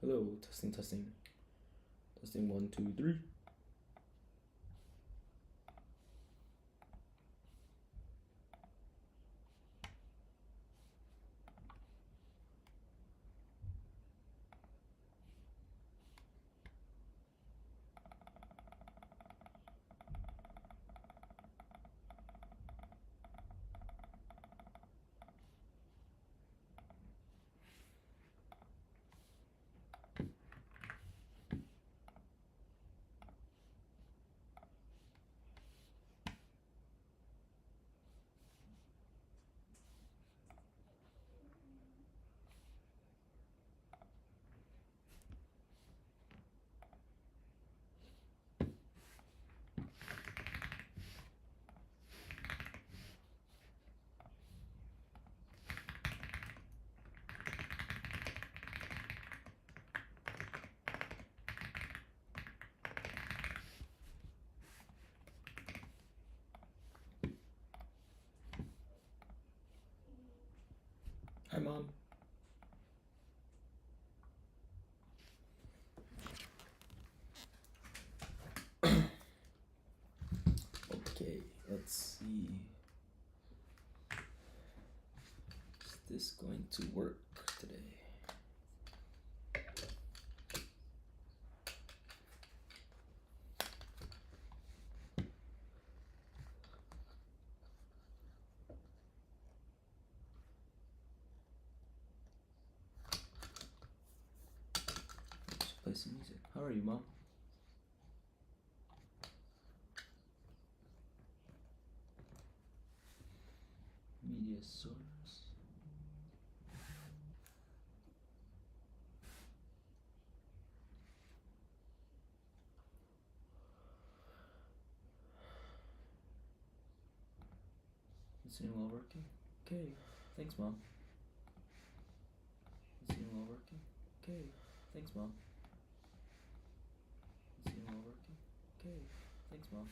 Hello, testing, testing. Testing one, two, three. Hi, Mom. Okay, let's see. Is this going to work today? Let's play some music. How are you, Mom? Media source. Is it all working? Okay, thanks, Mom. Is it all working? Okay, thanks, Mom. Is it all working? Okay, thanks, Mom.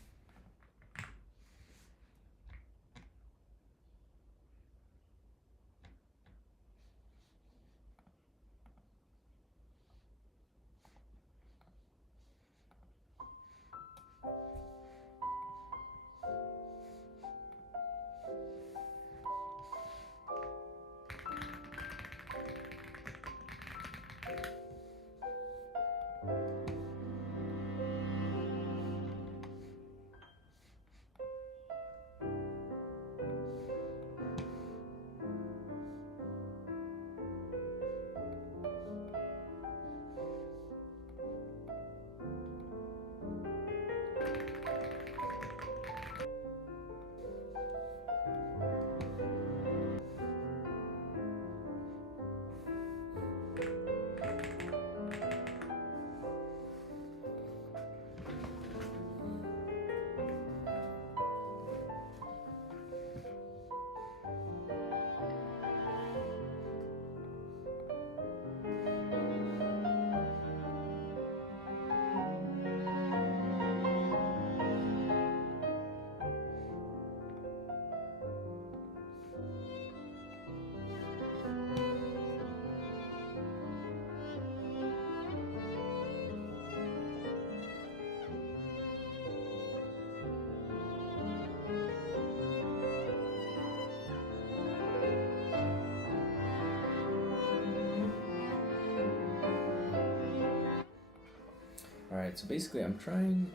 Alright, so basically I'm trying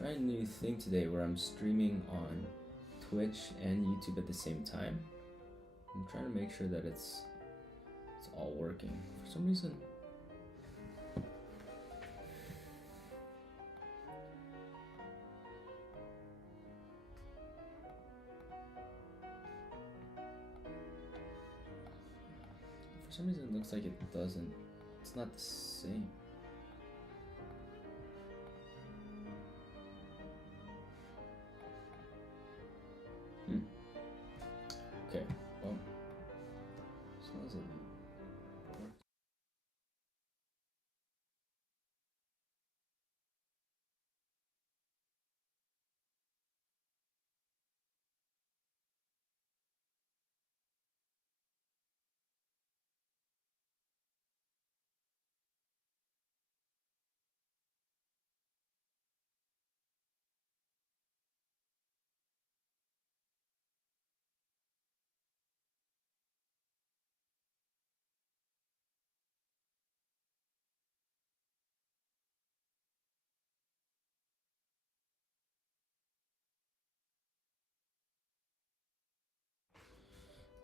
a new thing today where I'm streaming on Twitch and YouTube at the same time. I'm trying to make sure that it's all working. For some reason, it looks like it doesn't. It's not the same. Okay, well, as long as it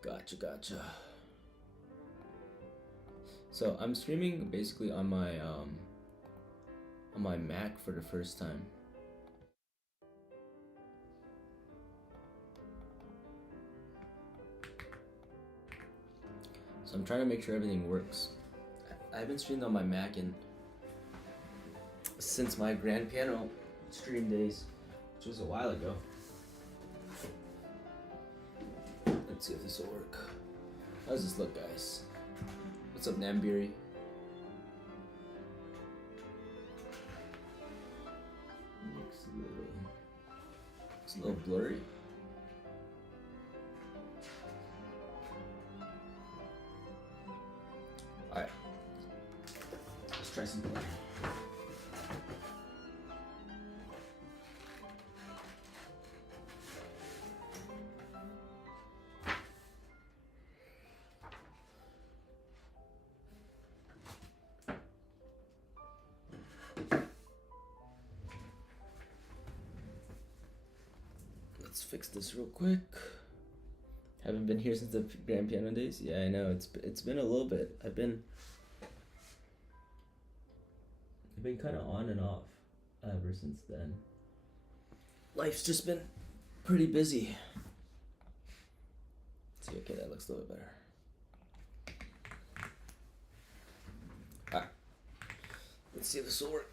Gotcha. So I'm streaming basically on my Mac for the first time. So I'm trying to make sure everything works. I haven't streamed on my Mac since my grand piano stream days, which was a while ago. Let's see if this will work. How does this look, guys? What's up, Nambiri? It's a little blurry. Alright. Let's try some blurry. Let's fix this real quick. Haven't been here since the grand piano days. Yeah, I know it's been a little bit. I've been kind of on and off ever since then. Life's just been pretty busy. Let's see, okay, that looks a little bit better. Alright. Let's see if this will work.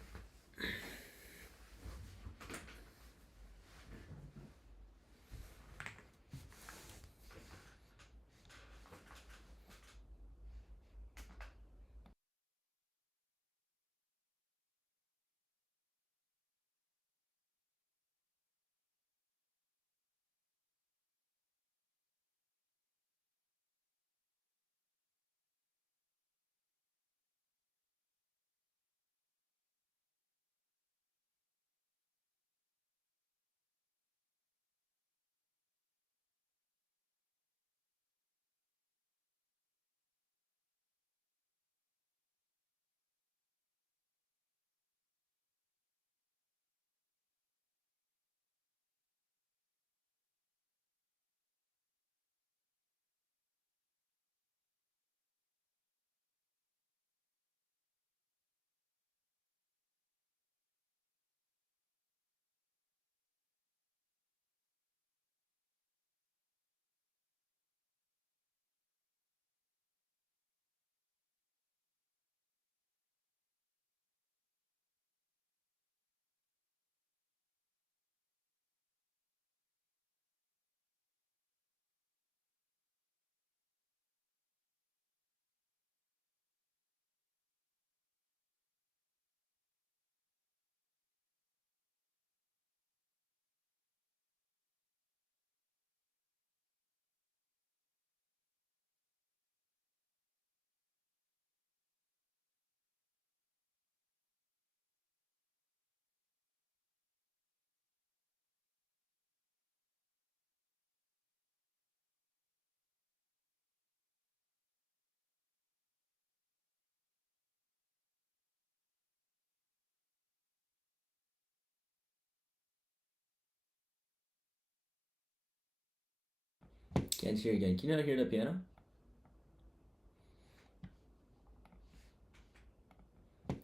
Can't hear again. Can you not hear the piano?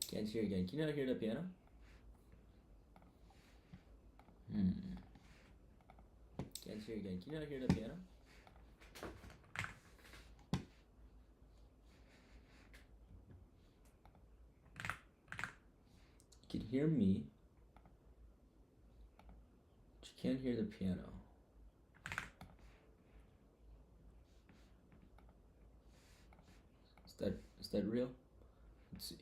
Can't hear again. Can you not hear the piano? Can't hear again. Can you not hear the piano? You can hear me, but you can't hear the piano. Is that real? Let's see.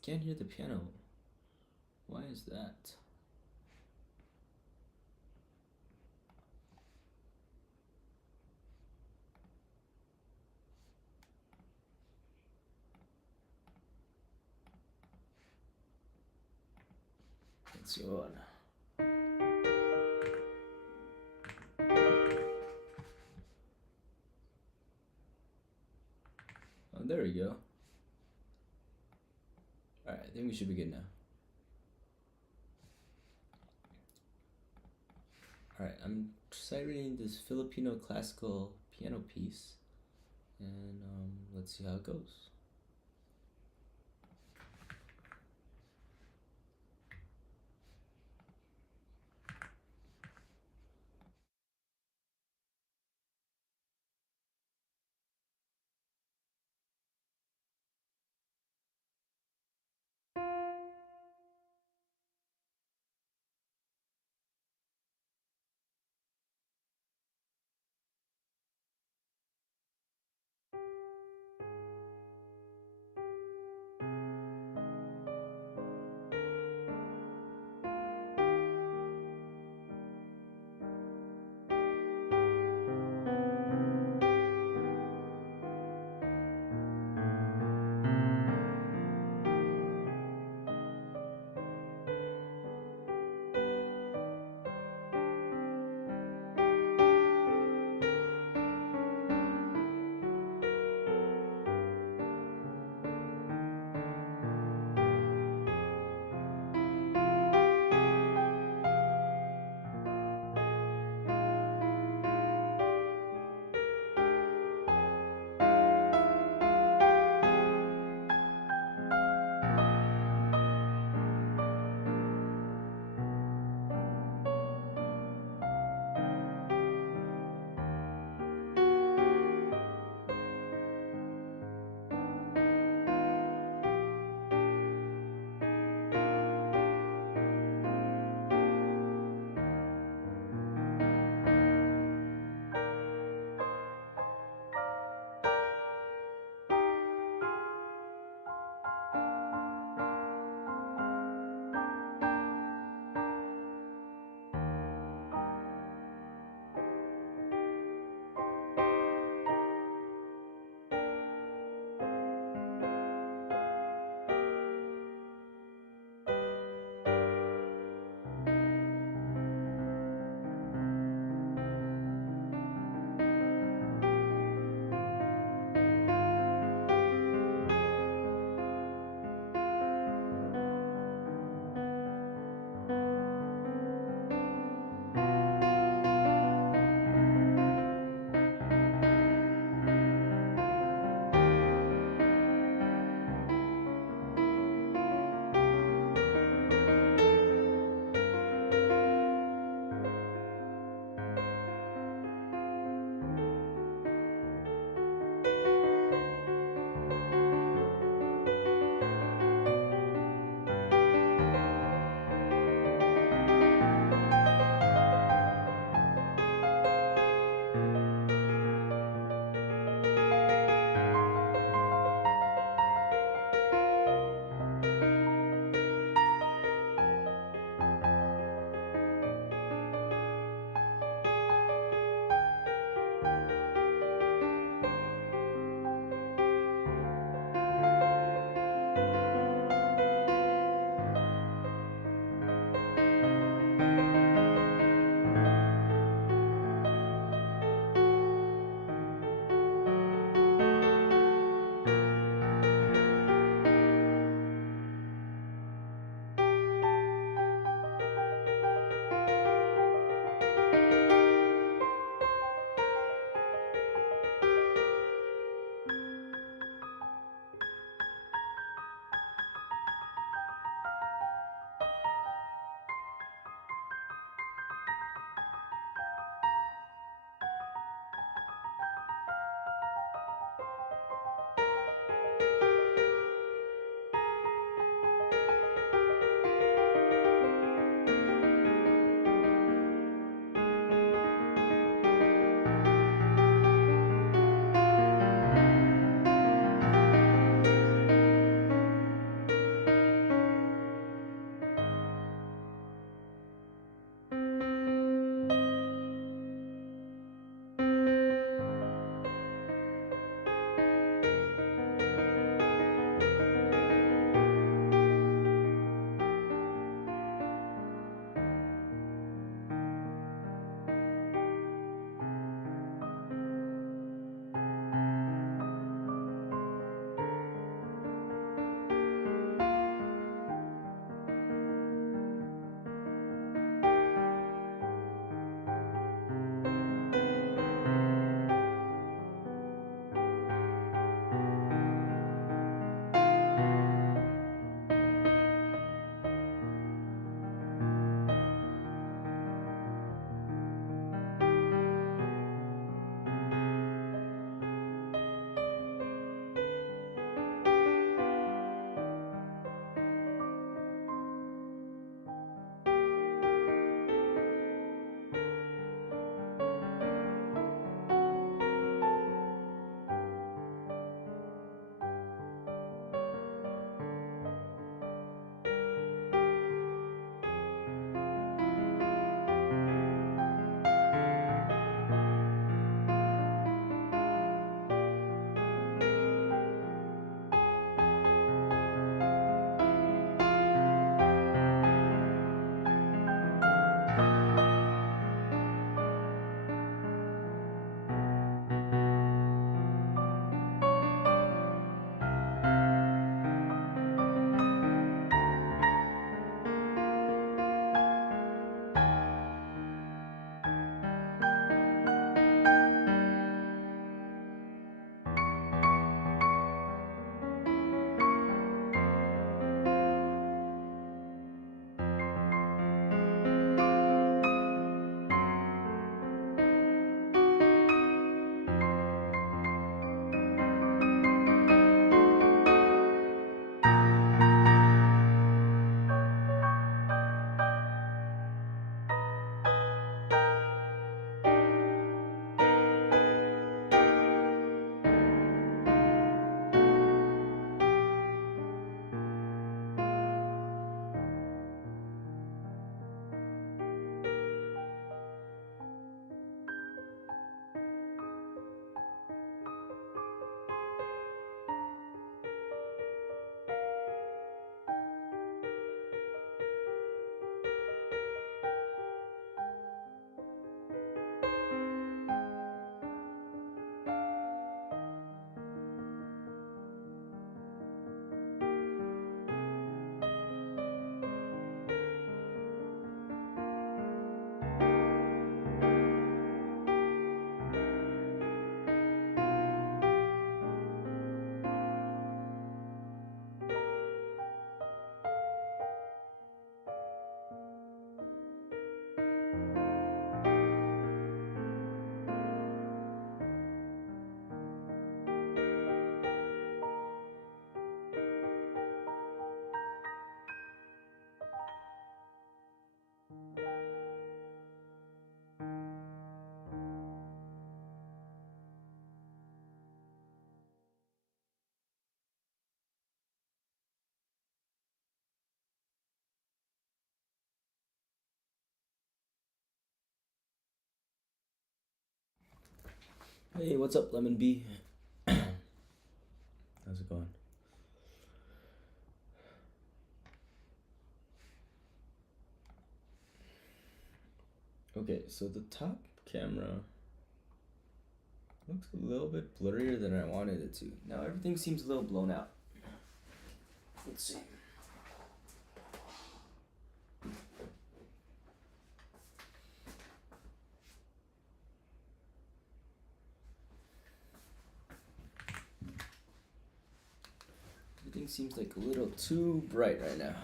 Can't hear the piano. Why is that? Atención. Oh, there we go. Alright, I think we should be good now. Alright, I'm reciting this Filipino classical piano piece, and let's see how it goes. Hey, what's up, Lemon B? How's it going? Okay, so the top camera looks a little bit blurrier than I wanted it to. Now everything seems a little blown out. Let's see. Everything seems like a little too bright right now.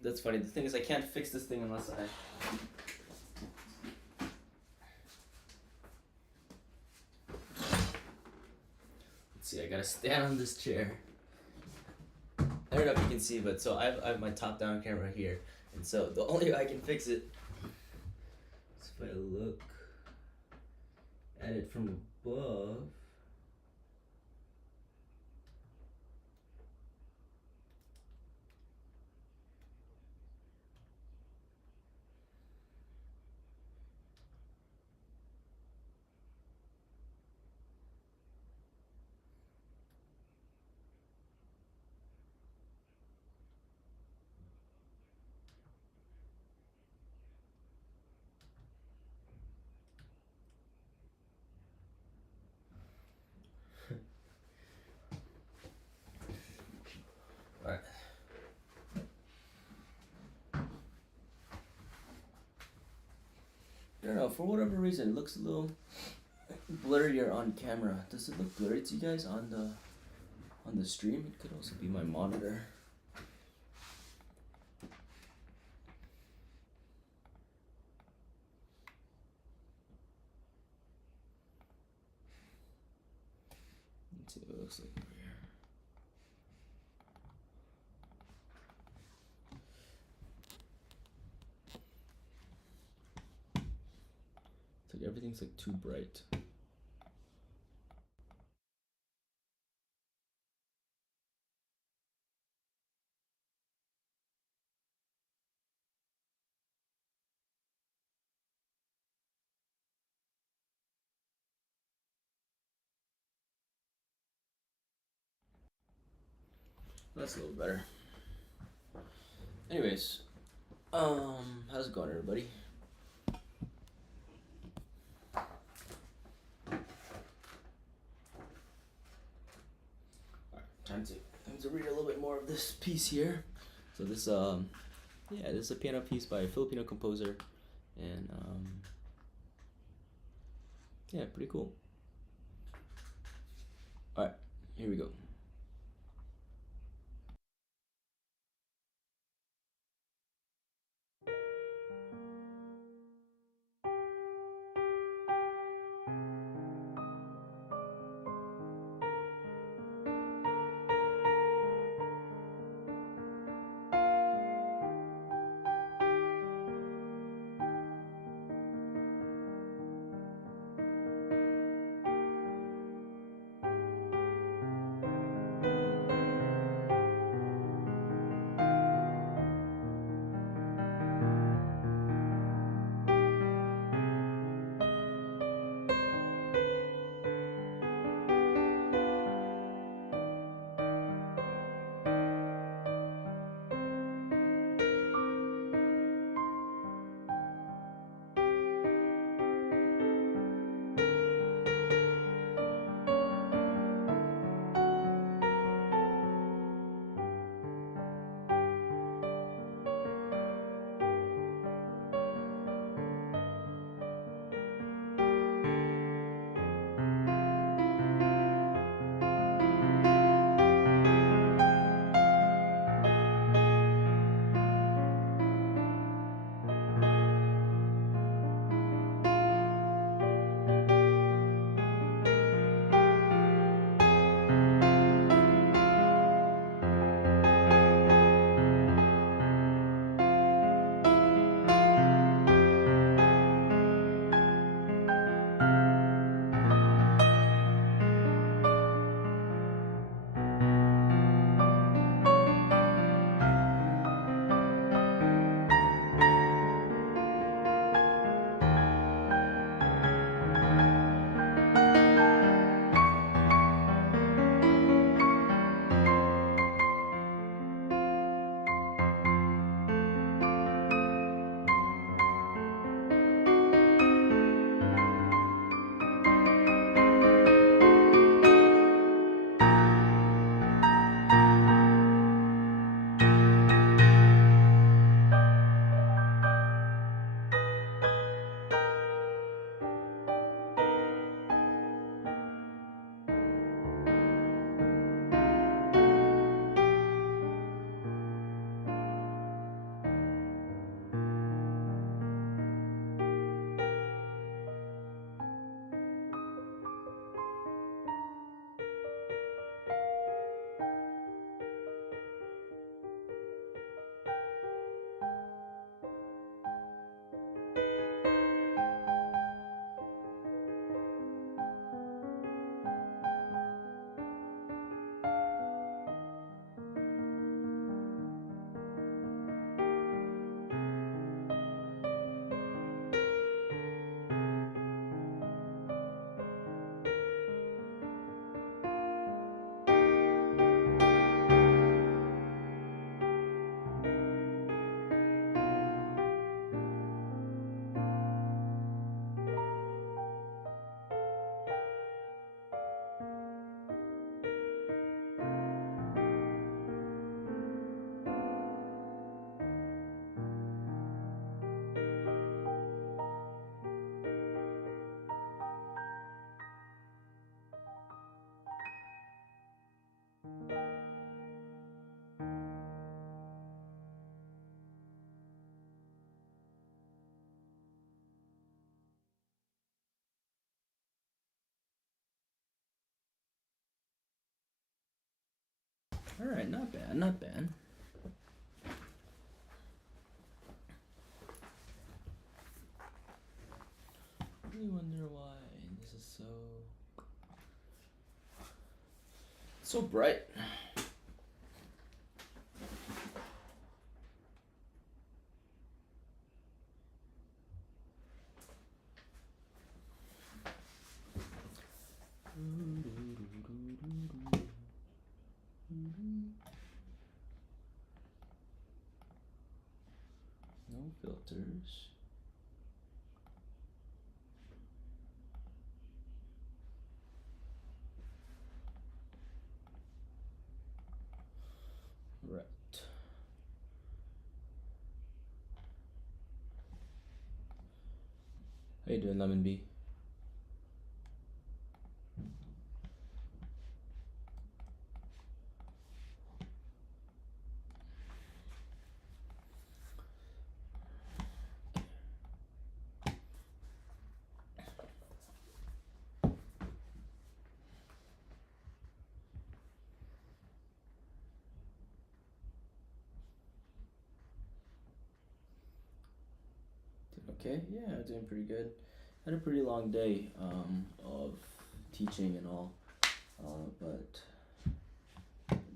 That's funny. The thing is, I can't fix this thing unless I. Let's see, I gotta stand on this chair. I don't know if you can see, but so I have my top down camera here. And so the only way I can fix it is if I look at it from above. Alright. I don't know, for whatever reason, it looks a little blurrier on camera. Does it look blurry to you guys on the stream? It could also be my monitor. Let's see what it looks like over here. It's like everything's like too bright. That's a little better. Anyways, how's it going, everybody? Alright, time to read a little bit more of this piece here. So this this is a piano piece by a Filipino composer, and yeah, pretty cool. Alright, here we go. Alright, not bad, not bad. I really wonder why this is so bright. No filters. Right. How you doing, Lemon Bee? Okay, yeah, doing pretty good. Had a pretty long day of teaching and all, but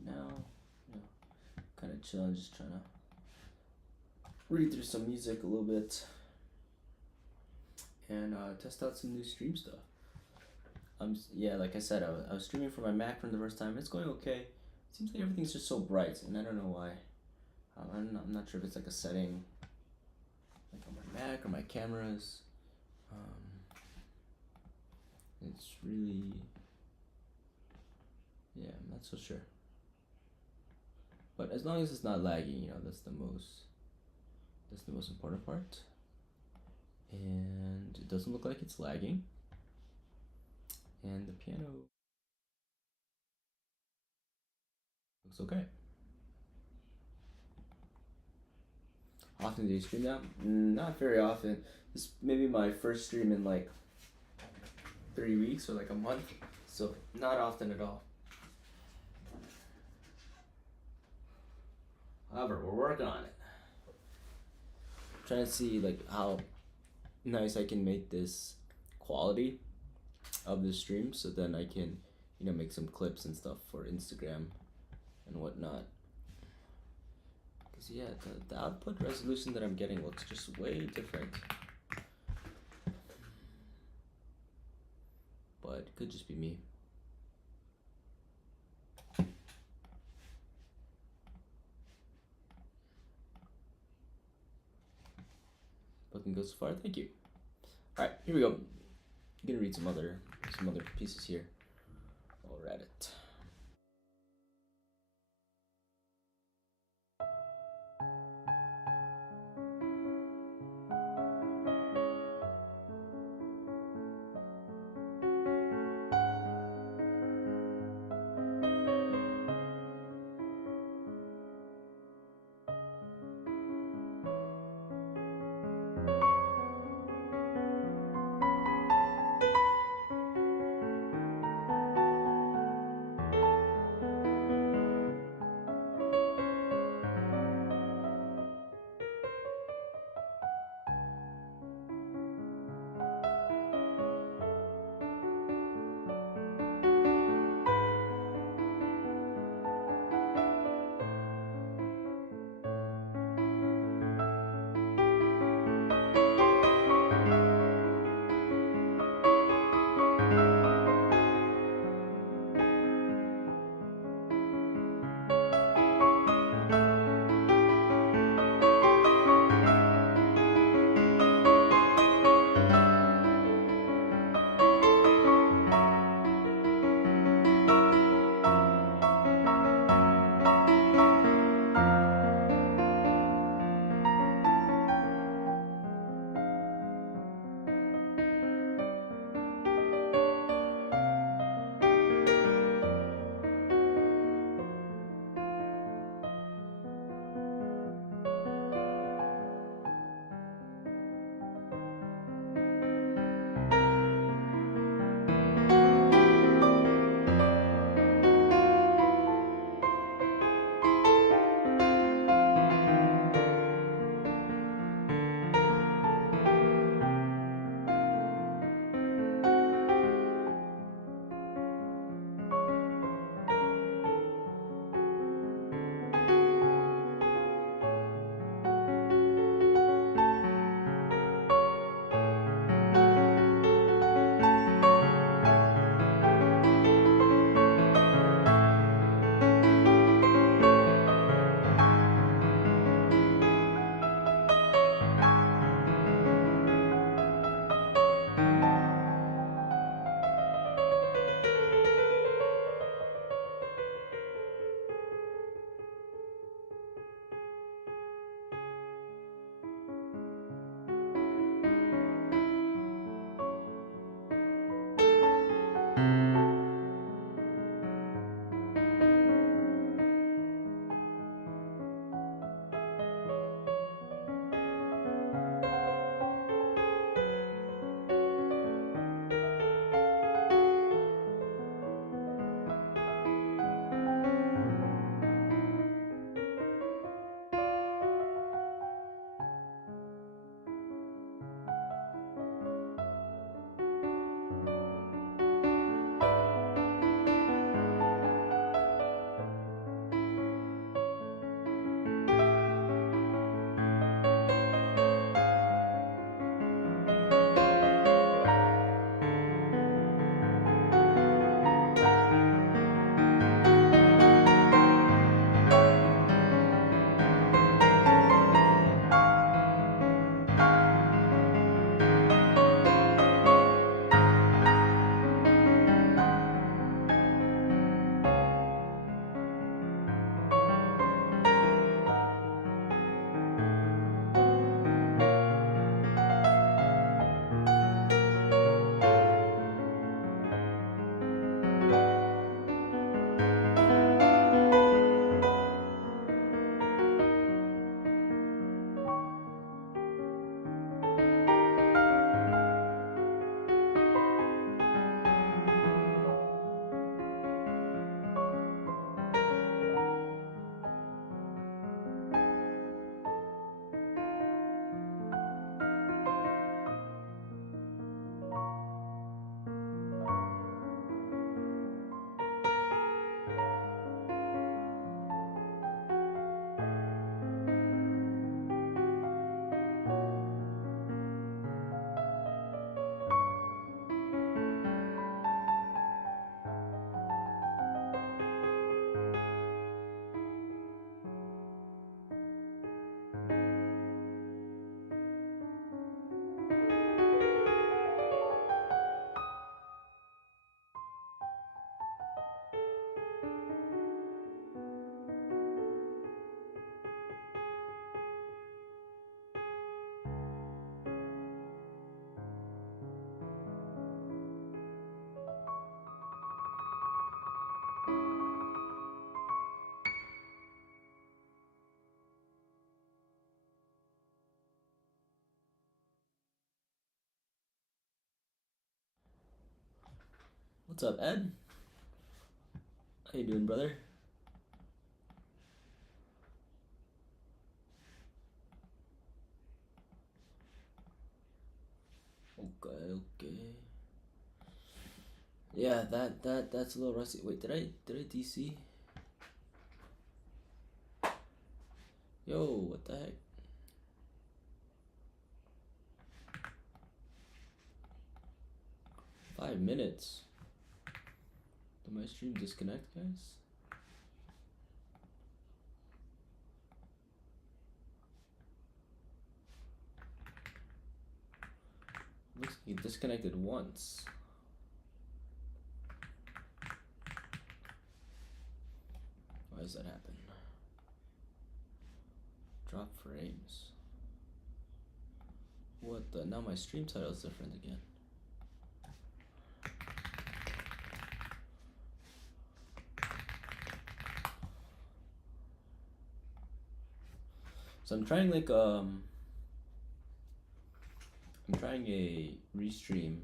now, kind of chilling, just trying to read through some music a little bit and test out some new stream stuff. Yeah, like I said, I was streaming from my Mac for the first time. It's going okay. Seems like everything's just so bright, and I don't know why. I'm not sure if it's like a setting, like on my Mac or my cameras. It's really, yeah, I'm not so sure. But as long as it's not lagging, that's the most important part. And it doesn't look like it's lagging. And the piano looks okay. Often do you stream now? Not very often. This may be my first stream in like 3 weeks or like a month, so not often at all. However, we're working on it. Trying to see like how nice I can make this quality of the stream, so then I can make some clips and stuff for Instagram and whatnot. Because yeah, the output resolution that I'm getting looks just way different. But it could just be me. Looking good so far, thank you. Alright, here we go. I'm gonna read some other pieces here. I'll read it. What's up, Ed? How you doing, brother? Okay. Yeah, that's a little rusty. Wait, did I DC? Yo, what the heck? Five minutes. Did my stream disconnect, guys? Looks like it disconnected once. Why does that happen? Drop frames. What the? Now my stream title is different again. So I'm trying like I'm trying a restream,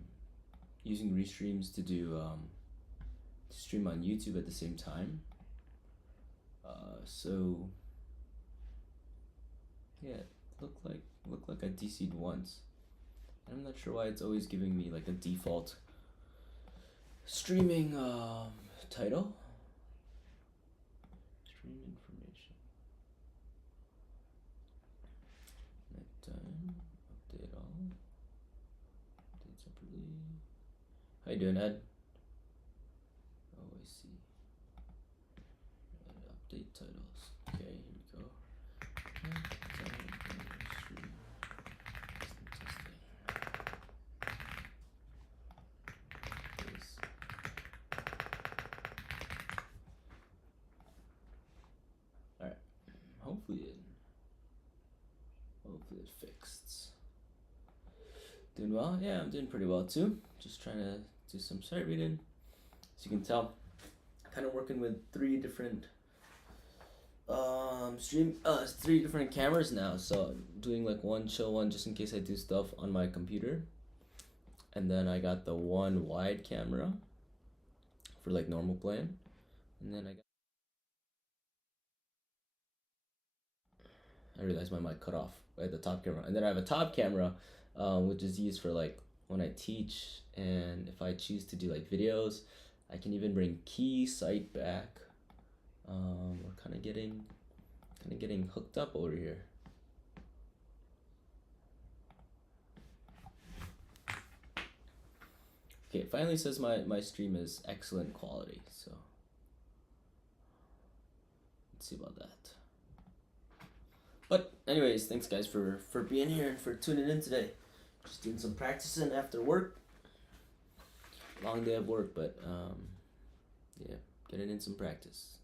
using restreams to do to stream on YouTube at the same time. So yeah, looked like I DC'd once. I'm not sure why it's always giving me like a default streaming title. Stream information. Next time, update all. Update separately. How you doing, Ed? Oh, I see. Update titles. Okay, here we go. Alright. Hopefully it fixed. Doing well? Yeah, I'm doing pretty well too. Just trying to do some sight reading. As you can tell, kind of working with three different three different cameras now. So I'm doing like one chill one just in case I do stuff on my computer, and then I got the one wide camera for like normal playing, and then I realized my mic cut off at the top camera, and then I have a top camera which is used for like when I teach, and if I choose to do like videos, I can even bring key sight back. We're kind of getting hooked up over here. Okay, it finally says my stream is excellent quality, so let's see about that. But anyways, thanks guys for being here and for tuning in today. Just doing some practicing after work. Long day of work, but yeah, getting in some practice.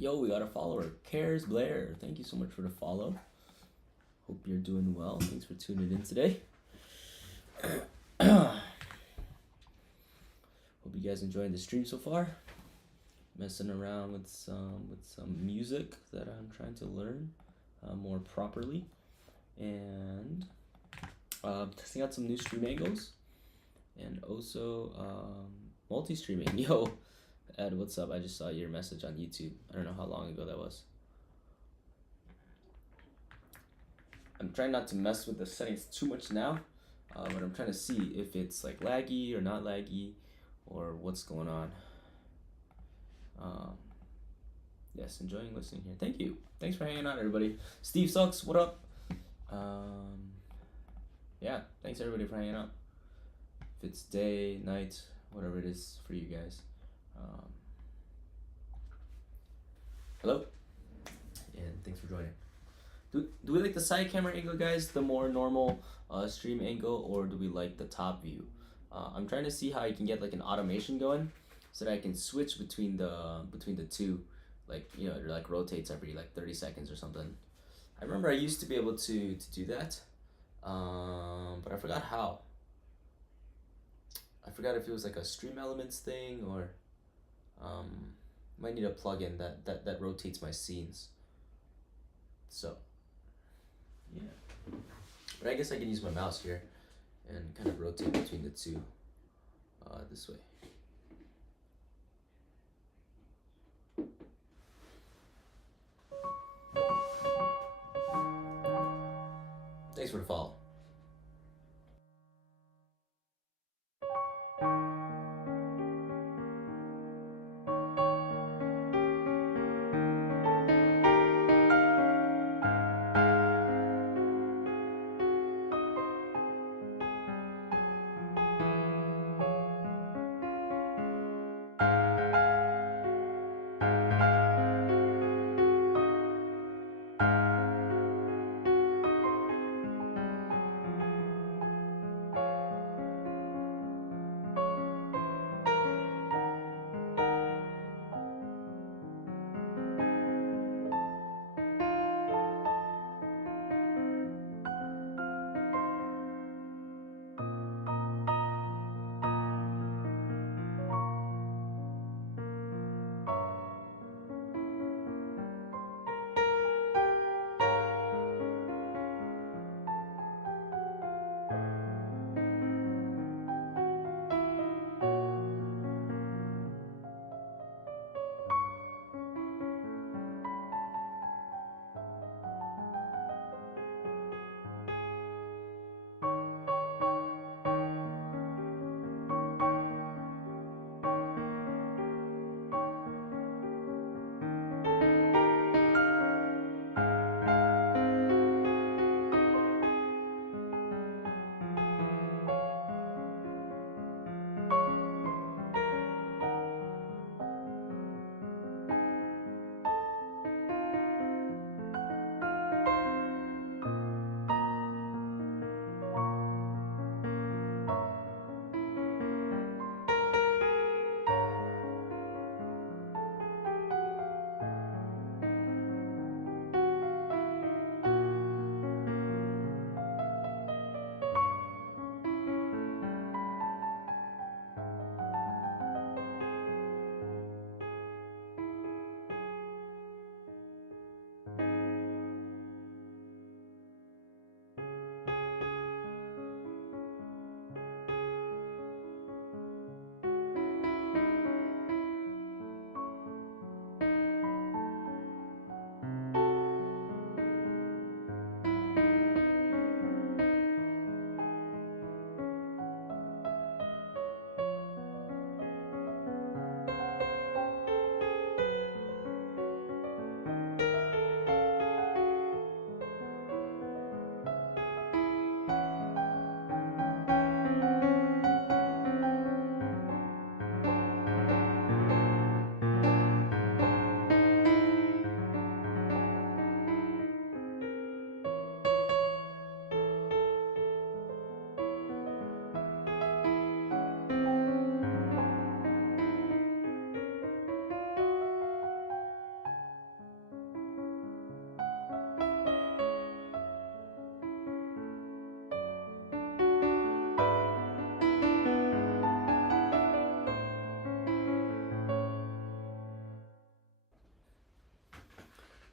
Yo, we got a follower. Cares Blair. Thank you so much for the follow. Hope you're doing well. Thanks for tuning in today. Hope you guys enjoying the stream so far. Messing around with some music that I'm trying to learn more properly, and testing out some new stream angles, and also multi-streaming. Yo, Ed, what's up? I just saw your message on YouTube. I don't know how long ago that was. I'm trying not to mess with the settings too much now, but I'm trying to see if it's like laggy or not laggy, or what's going on. Yes, enjoying listening here. Thank you. Thanks for hanging out, everybody. Steve Sucks, what up? Yeah, thanks everybody for hanging out. If it's day, night, whatever it is for you guys. Hello? And thanks for joining. Do we like the side camera angle, guys? The more normal stream angle, or do we like the top view? I'm trying to see how I can get like an automation going, so that I can switch between the two, like, you know, it like rotates every like 30 seconds or something. I remember I used to be able to do that, but I forgot how. I forgot if it was like a Stream Elements thing, or might need a plugin that rotates my scenes. So yeah, but I guess I can use my mouse here and kind of rotate between the two this way. Thanks for the follow.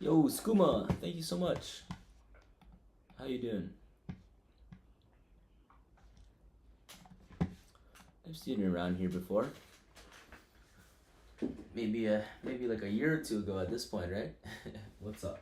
Yo, Skooma, thank you so much. How you doing? I've seen you around here before. Maybe like a year or two ago at this point, right? What's up?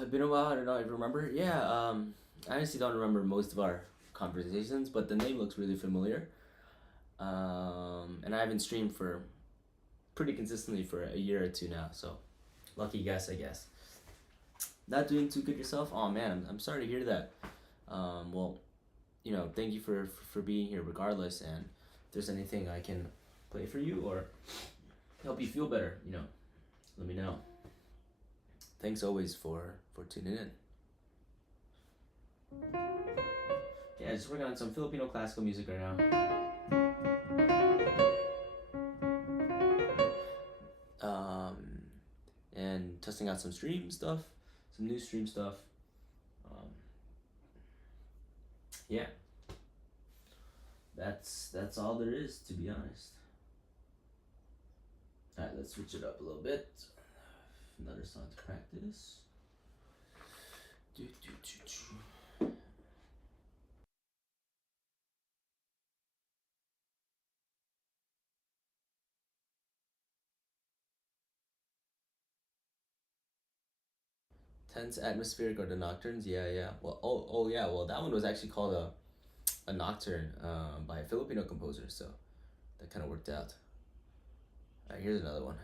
It's been a while. I don't know. I remember. Yeah. I honestly don't remember most of our conversations, but the name looks really familiar. And I haven't streamed for pretty consistently for a year or two now. So, lucky guess, I guess. Not doing too good yourself. Oh man, I'm sorry to hear that. Well, thank you for being here regardless. And if there's anything I can play for you or help you feel better, let me know. Thanks always for tuning in. Yeah, just working on some Filipino classical music right now. And testing out some stream stuff, some new stream stuff. Yeah, that's all there is, to be honest. All right, let's switch it up a little bit. Another song to practice. Tense, atmospheric, or the nocturnes. Yeah. Well, yeah. Well, that one was actually called a nocturne by a Filipino composer, so that kind of worked out. All right, here's another one.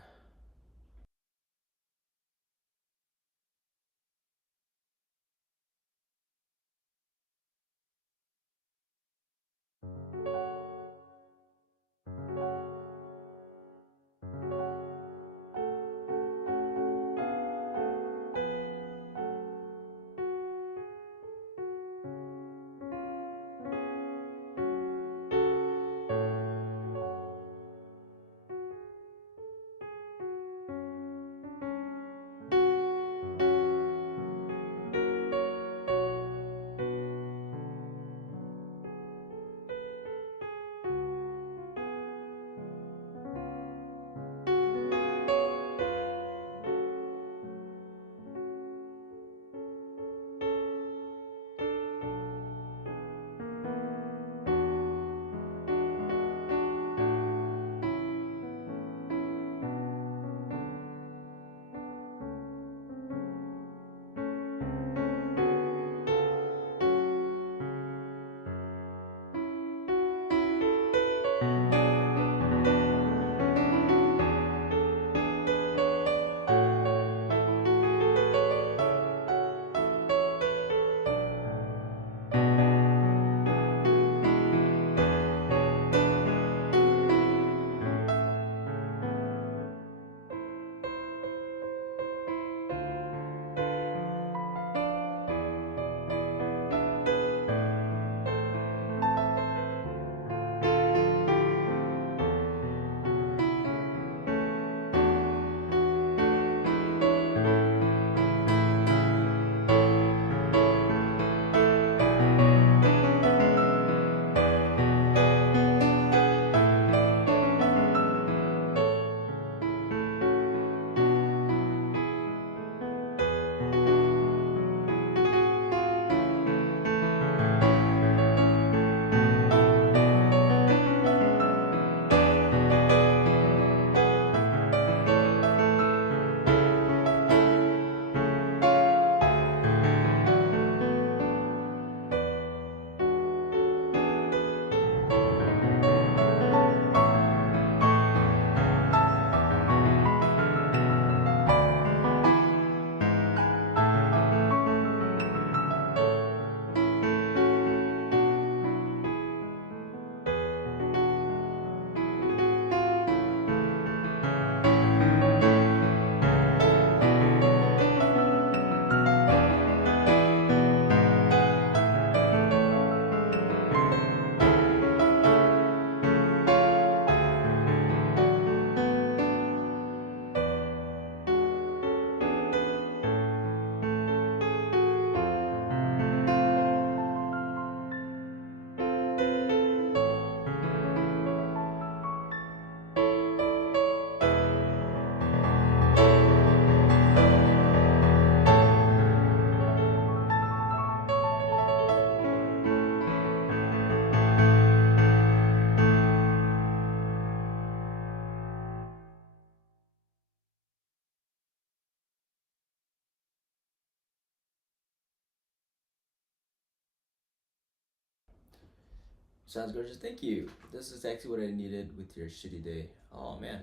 Sounds gorgeous. Thank you. This is exactly what I needed with your shitty day. Oh man,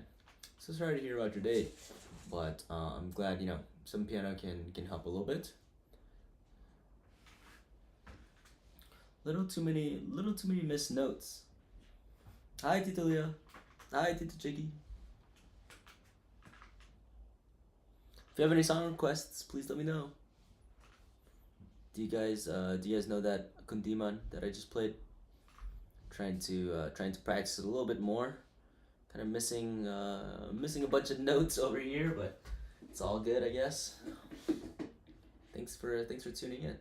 so sorry to hear about your day, but I'm glad some piano can help a little bit. Little too many missed notes. Hi Tito Leah. Hi Tito Jiggy. If you have any song requests, please let me know. Do you guys know that Kundiman that I just played? Trying to practice it a little bit more. Kind of missing a bunch of notes over here, but it's all good, I guess. Thanks for tuning in.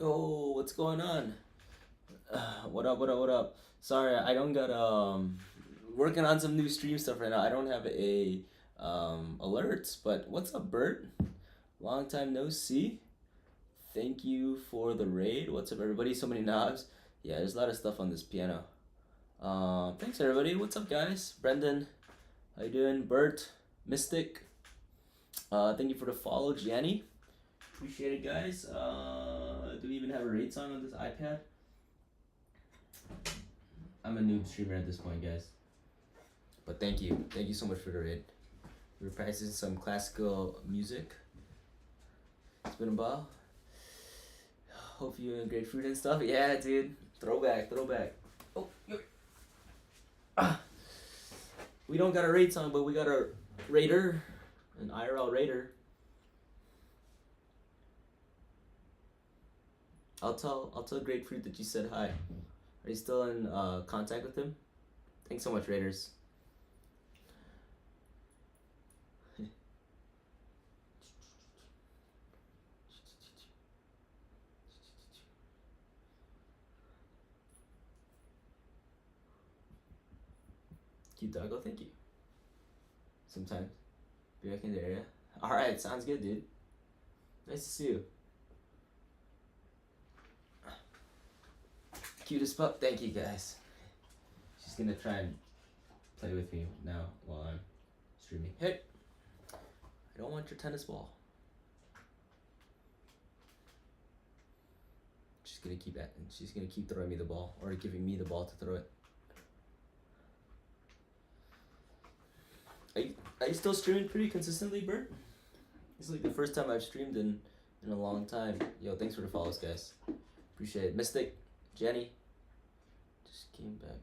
Yo, what's going on? What up, what up, what up? Sorry, I don't got working on some new stream stuff right now. I don't have a alerts, but what's up, Bert? Long time no see. Thank you for the raid. What's up, everybody? So many knobs. Yeah, there's a lot of stuff on this piano. Thanks everybody. What's up, guys? Brendan, how you doing? Bert, Mystic. Thank you for the follow, Gianni. Appreciate it, guys. Do we even have a raid song on this iPad? I'm a noob streamer at this point, guys. But thank you so much for the raid. We were practicing some classical music. It's been a while. Hope you and grapefruit and stuff. Yeah, dude. Throwback. Oh, we don't got a raid song, but we got a raider, an IRL raider. I'll tell Grapefruit that you said hi. Are you still in contact with him? Thanks so much, Raiders. Cute doggo, thank you. Sometimes. Be back in the area. Alright, sounds good, dude. Nice to see you. Cutest pup, thank you, guys. She's gonna try and play with me now while I'm streaming. Hey! I don't want your tennis ball. She's gonna keep throwing me the ball, or giving me the ball to throw it. Are you still streaming pretty consistently, Bert? It's like the first time I've streamed in a long time. Yo, thanks for the follows, guys. Appreciate it. Mystic, Jenny, just came back.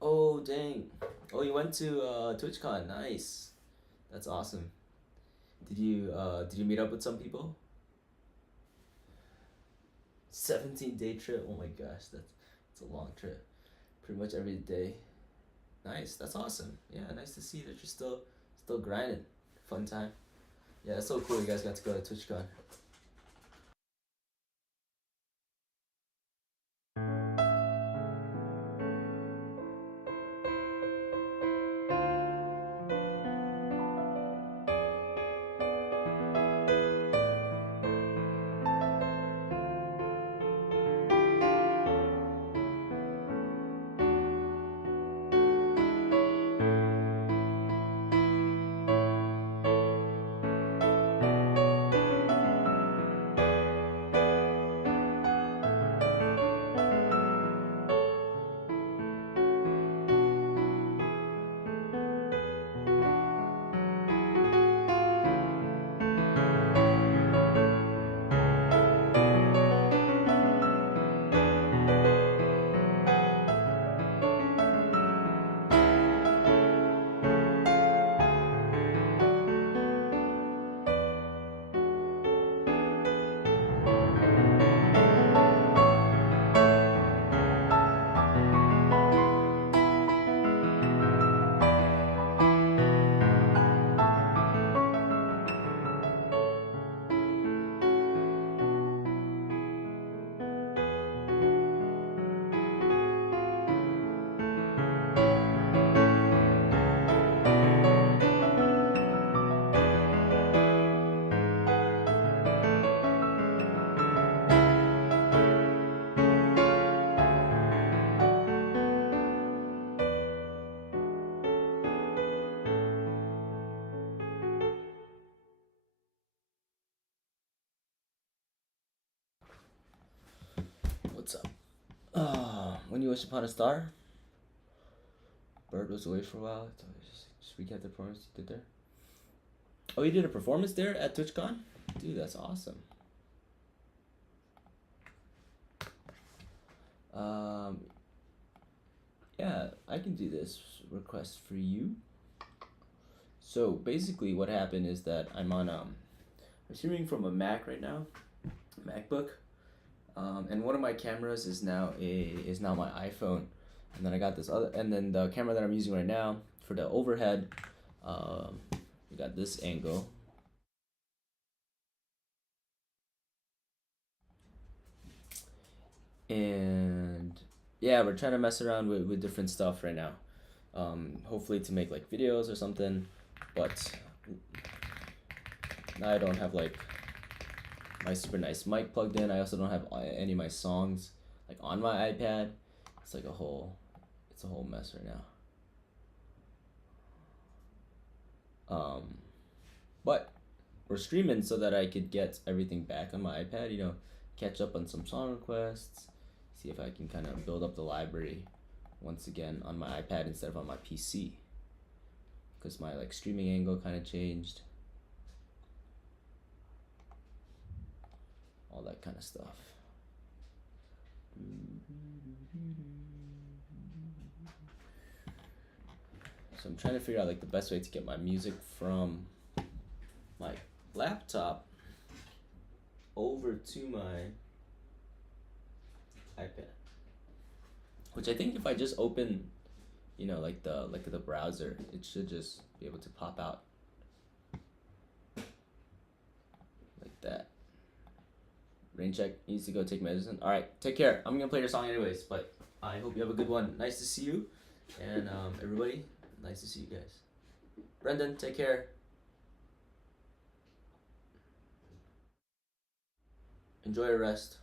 Oh dang! Oh, you went to TwitchCon. Nice. That's awesome. Did you meet up with some people? 17-day trip. Oh my gosh, that's a long trip. Pretty much every day. Nice. That's awesome. Yeah, nice to see that you're still grinding. Fun time. Yeah, it's so cool you guys got to go to TwitchCon. What's up? When you wish upon a star? Bird was away for a while. So just recap the performance you did there. Oh, you did a performance there at TwitchCon? Dude, that's awesome. Yeah, I can do this request for you. So basically, what happened is that I'm streaming from a Mac right now, MacBook, and one of my cameras is now my iPhone, and then I got this other, and then the camera that I'm using right now for the overhead, we got this angle. And yeah, we're trying to mess around with different stuff right now. Hopefully to make like videos or something, but now I don't have like my super nice mic plugged in. I also don't have any of my songs like on my iPad. It's like a whole mess right now. But we're streaming so that I could get everything back on my iPad, you know, catch up on some song requests, see if I can kind of build up the library once again on my iPad instead of on my PC, because my like streaming angle kind of changed, all that kind of stuff. So I'm trying to figure out like the best way to get my music from my laptop over to my iPad, which I think if I just open, you know, like the browser, it should just be able to pop out like that. Rain check needs to go take medicine. All right, take care. I'm gonna play your song anyways, but I hope you have a good one. Nice to see you, and everybody, nice to see you guys. Brendan, take care. Enjoy your rest.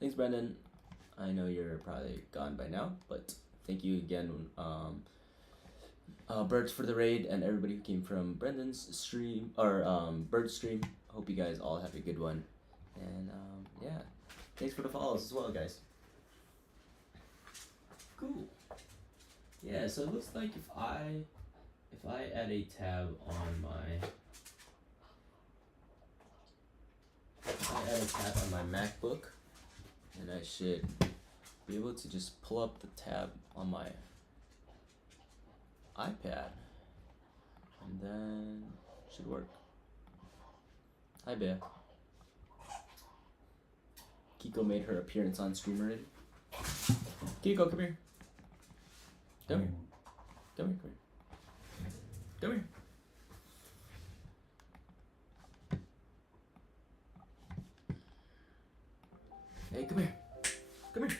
Thanks, Brendan. I know you're probably gone by now, but thank you again, Birds for the raid, and everybody who came from Brendan's stream or Bird's stream. Hope you guys all have a good one, and yeah, thanks for the follows as well, guys. Cool. Yeah, so it looks like if I add a tab on my MacBook, and I should be able to just pull up the tab on my iPad, and then should work. Hi, Bea. Kiko made her appearance on stream already. Kiko, come here. Come here. Come here. Come here. Come here. Hey, come here. Come here.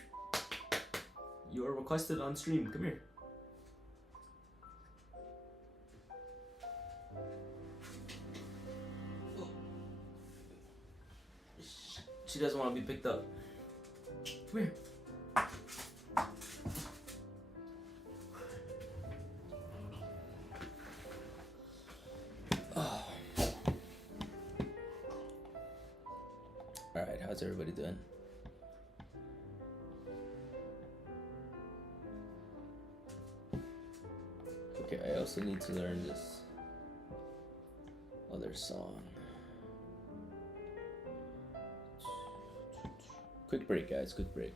You are requested on stream. Come here. She doesn't want to be picked up. Come here. Oh. Alright, how's everybody doing? Okay, I also need to learn this other song. Quick break, guys, quick break.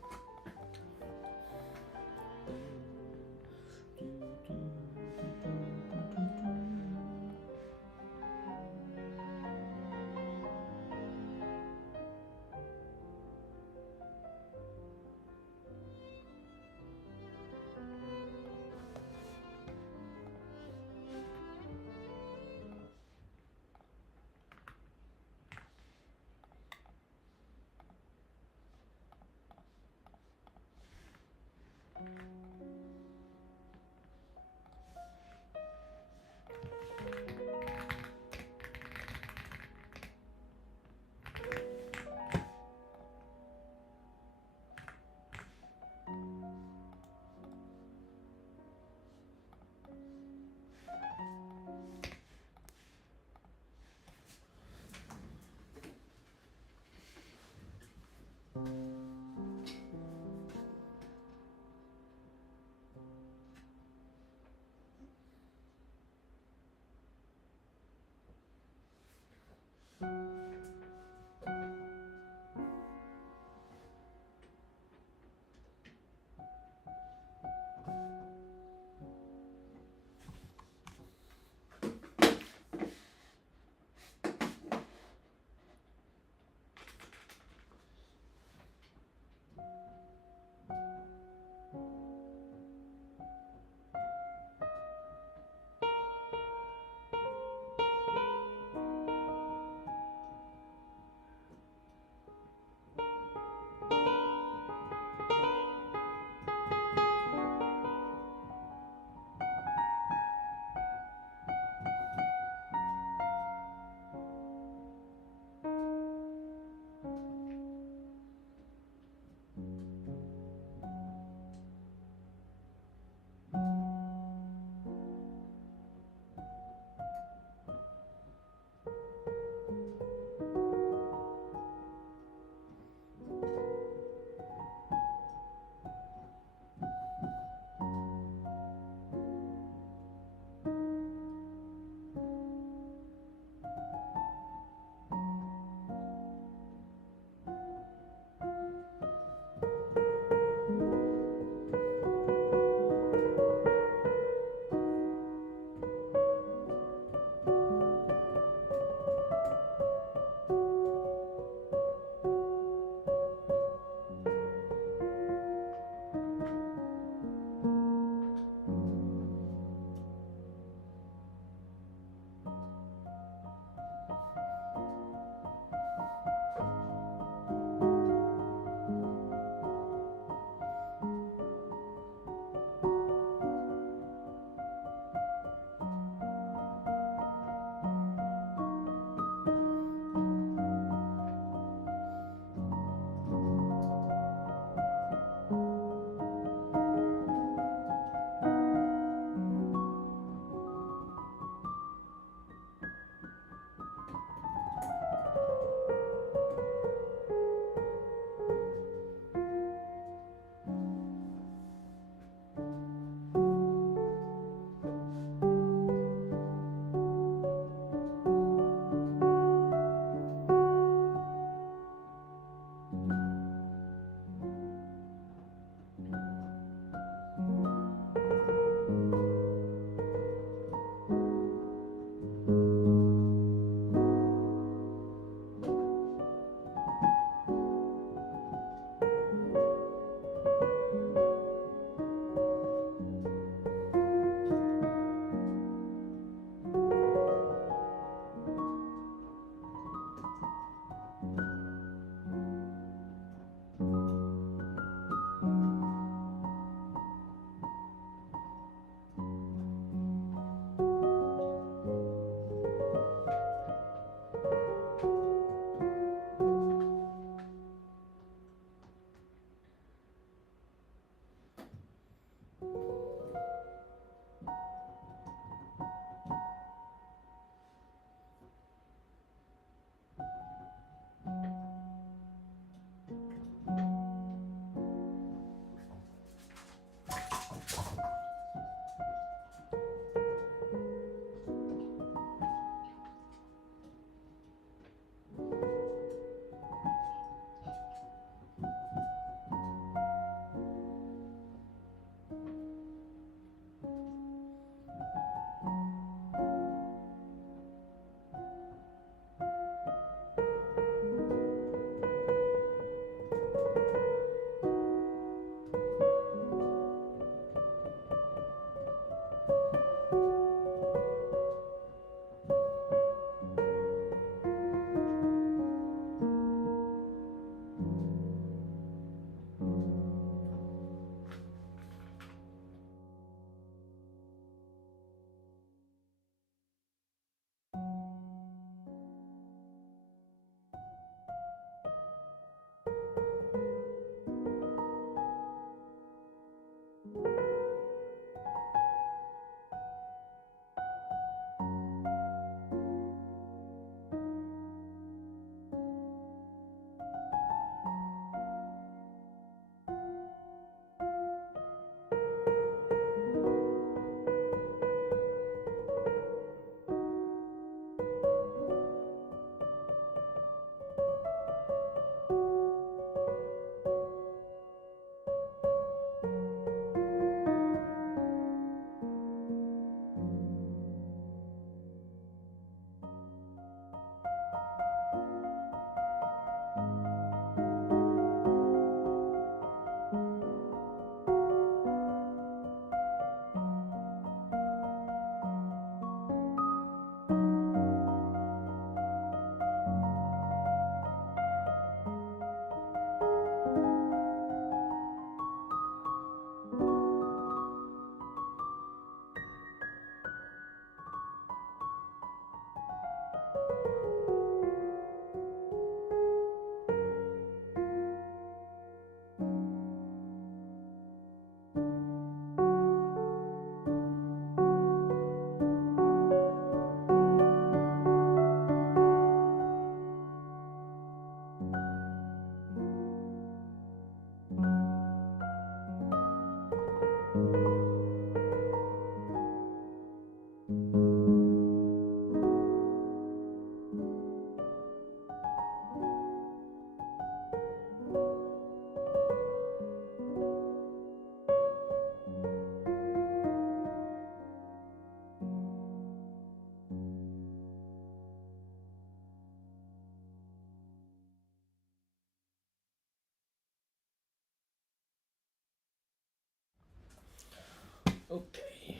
Okay.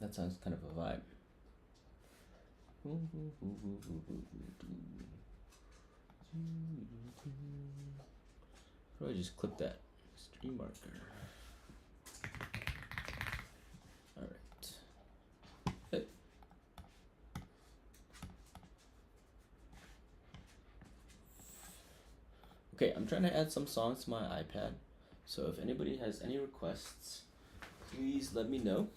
That sounds kind of a vibe. How do I just clip that? Stream marker. Alright. Hey. Okay, I'm trying to add some songs to my iPad. So if anybody has any requests, please let me know.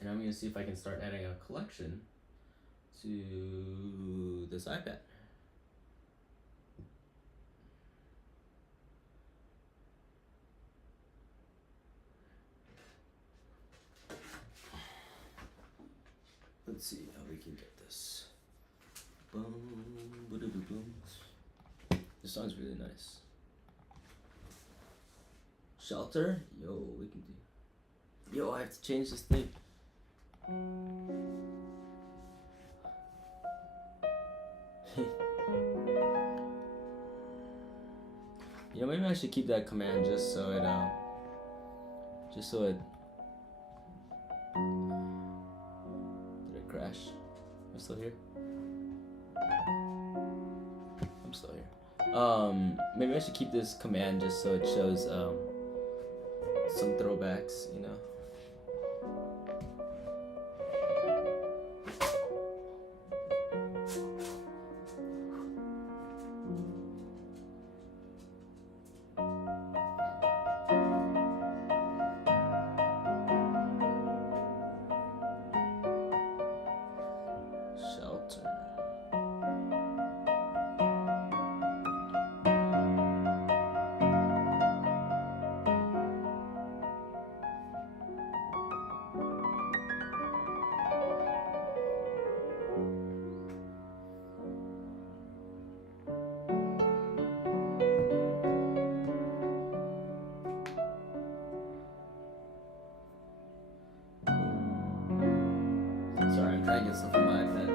And I'm gonna see if I can start adding a collection to this iPad. Let's see how we can get this. Boom, boom. This song's really nice. Shelter? Yo, we can do. Yo, I have to change this thing. You know, maybe I should keep that command just so it did it crash? I'm still here? I'm still here. Maybe I should keep this command just so it shows some throwbacks, you know. Sorry, I'm trying to get stuff on my iPad.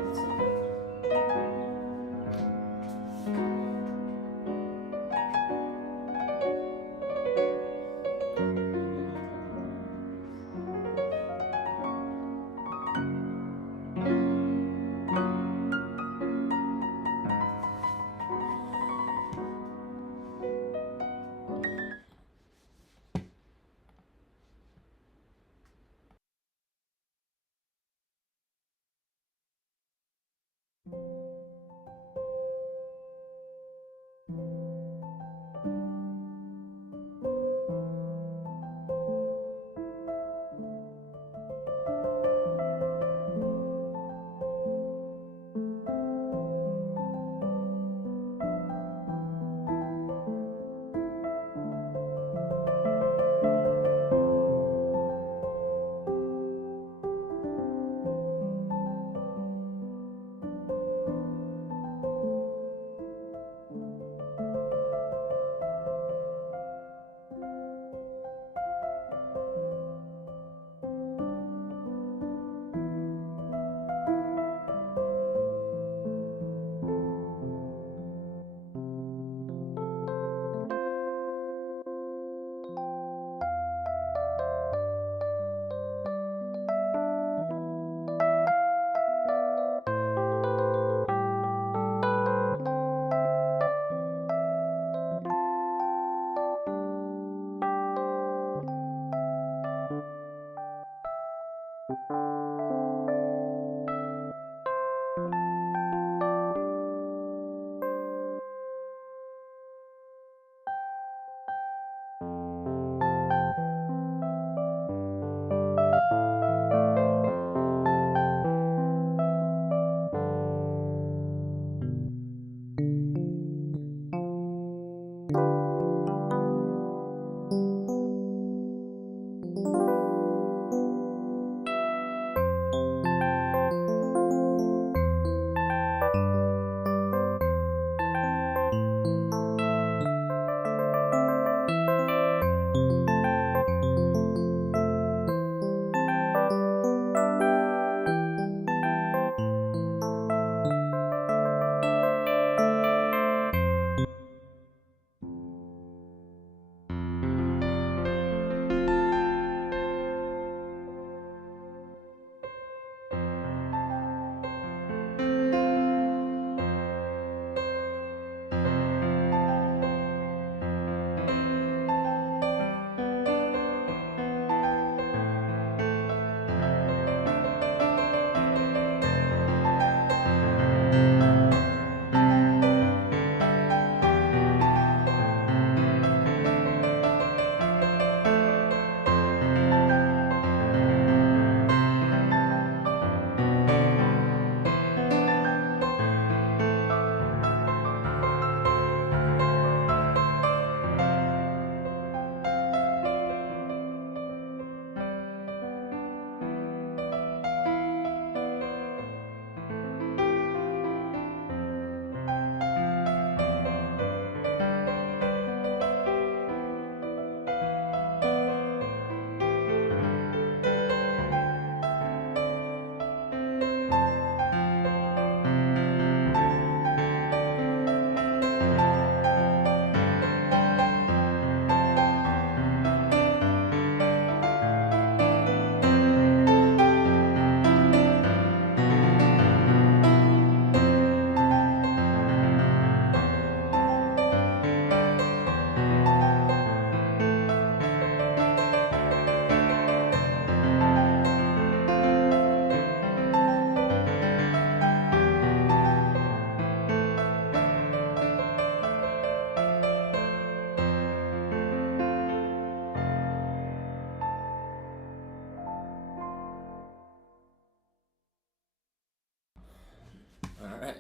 Alright.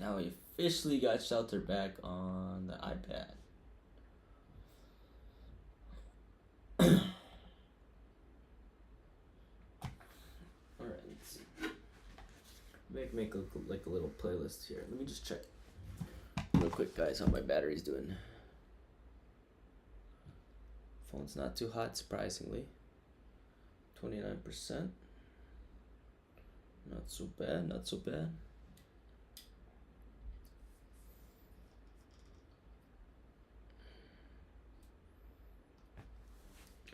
Now we officially got Shelter back on the iPad. Alright, let's see. Make like a little playlist here. Let me just check real quick, guys, how my battery's doing. Phone's not too hot, surprisingly. 29%. Not so bad, not so bad.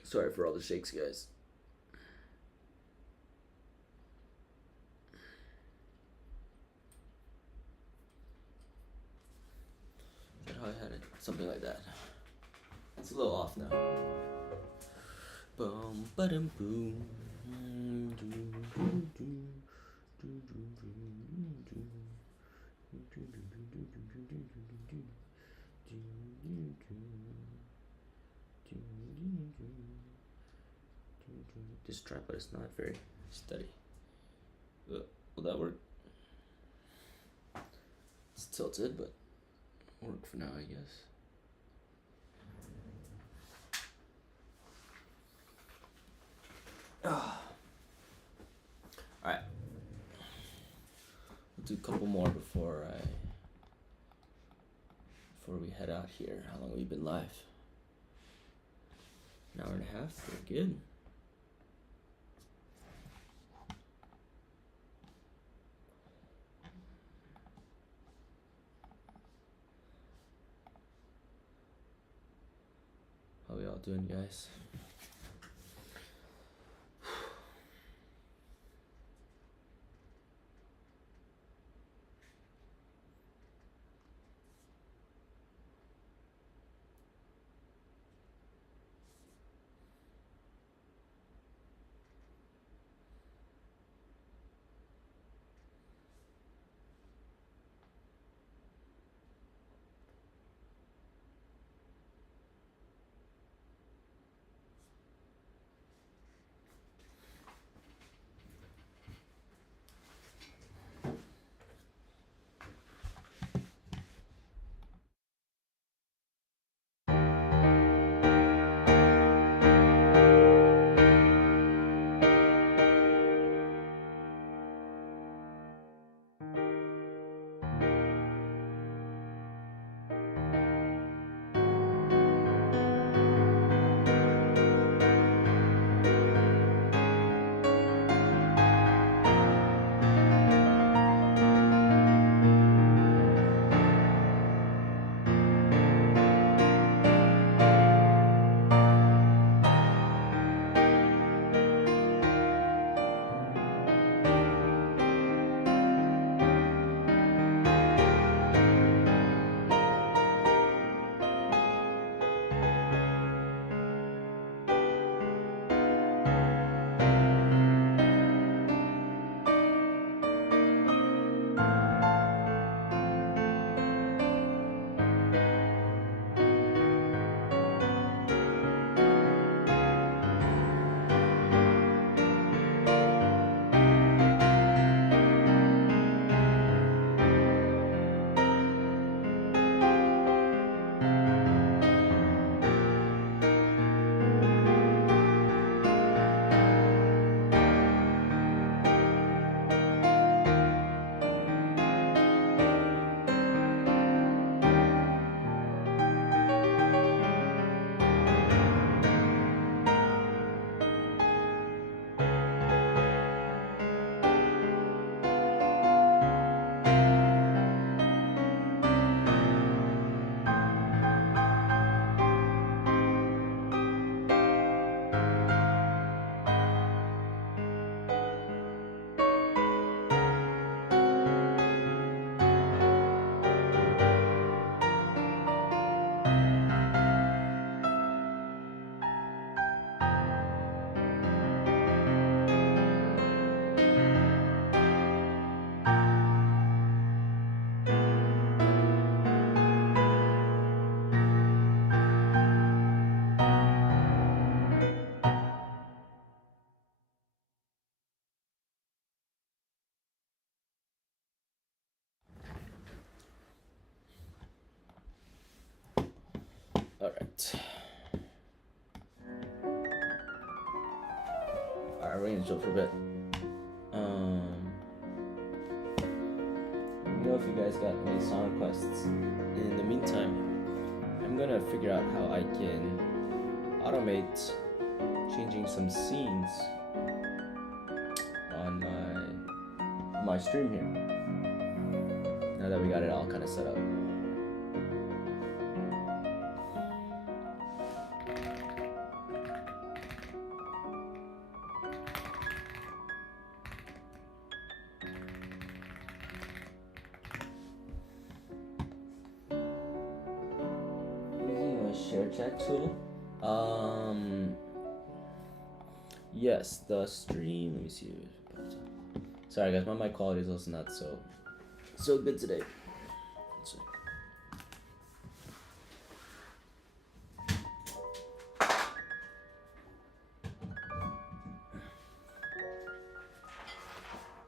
Sorry for all the shakes, guys. Is that how I had it? Something like that. It's a little off now. Boom, ba-dum, boom. This tripod is not very steady. Will that work? It's tilted, but work for now, I guess. Alright. We'll do a couple more before we head out here. How long have we been live? An hour and a half? Pretty good. How we all doing, guys? Alright, we're gonna chill for a bit. Let me know if you guys got any song requests. In the meantime, I'm gonna figure out how I can automate changing some scenes on my stream here. Now that we got it all kind of set up. Using a share chat tool. Yes, the stream. Let me see. Sorry guys, my mic quality is also not so good today. Let's see.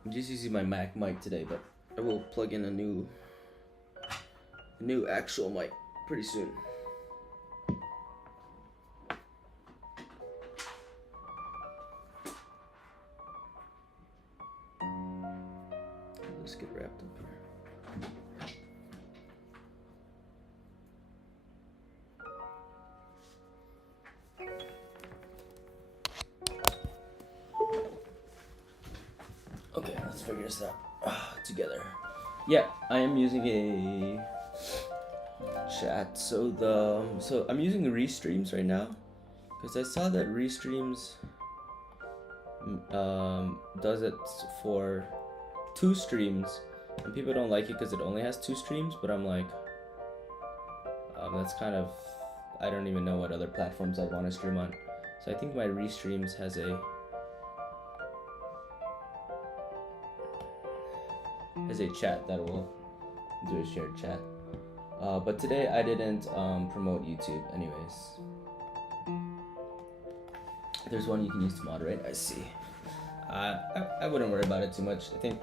I'm just using my Mac mic today, but I will plug in a new actual mic pretty soon. Let's get wrapped up here. Okay, let's figure this out together. Yeah, I am using a chat. So I'm using Restreams right now because I saw that Restreams does it for 2 streams, and people don't like it because it only has 2 streams. But I'm like, that's kind of, I don't even know what other platforms I'd want to stream on. So I think my Restreams has a chat that will do a shared chat. But today I didn't promote YouTube anyways. There's one you can use to moderate. I see. I wouldn't worry about it too much. I think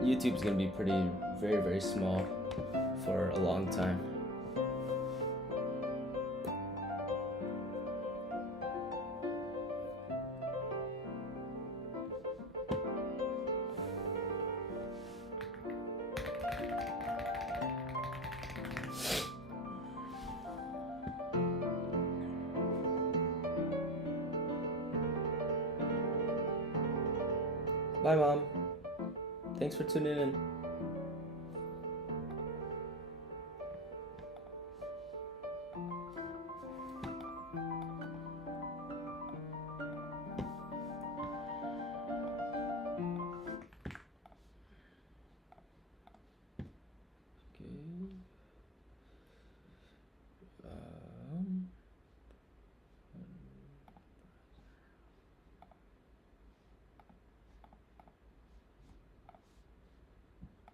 YouTube's gonna be very, very small for a long time. Bye, Mom. Thanks for tuning in.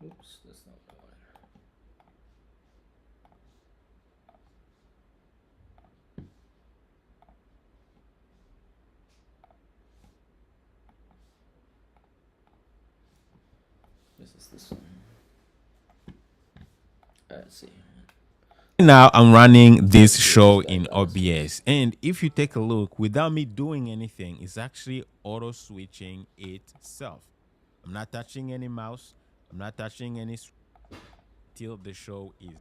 Oops, that's not the one. This one. Let's see. Now I'm running this show in OBS, and if you take a look, without me doing anything, it's actually auto switching itself. I'm not touching any mouse. I'm not touching any till the show is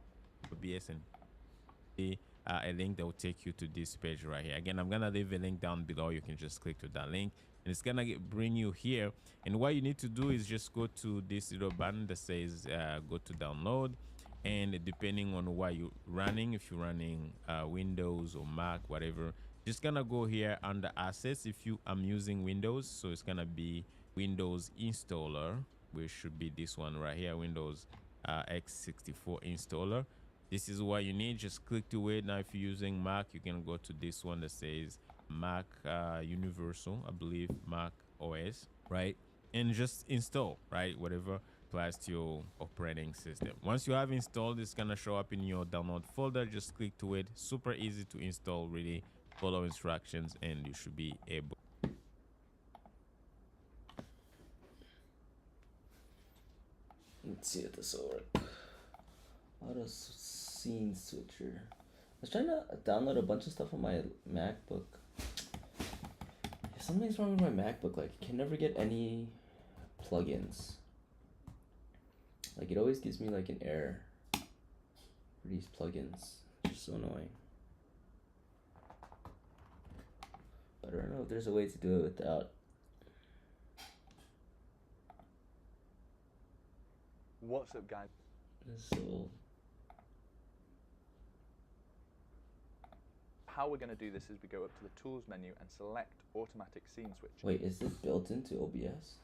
OBS, and a link that will take you to this page right here. Again, I'm gonna leave a link down below. You can just click to that link, and it's gonna bring you here. And what you need to do is just go to this little button that says go to download. And depending on what you're running, if you're running Windows or Mac, whatever, just gonna go here under assets. I'm using Windows, so it's gonna be Windows installer, which should be this one right here, Windows x64 installer. This is what you need. Just click to it. Now if you're using Mac, you can go to this one that says Mac Universal, I believe, Mac OS, right? And just install, right, whatever applies to your operating system. Once you have installed, it's gonna show up in your download folder. Just click to it. Super easy to install, really. Follow instructions and you should be able. Let's see if this will work. Auto scene switcher. was trying to download a bunch of stuff on my MacBook. Something's wrong with my MacBook. Like, I can never get any plugins. Like, it always gives me like an error for these plugins. It's just so annoying. But I don't know if there's a way to do it without. What's up, guys? This is so old. How we're going to do this is we go up to the Tools menu and select Automatic Scene Switch. Wait, is this built into OBS?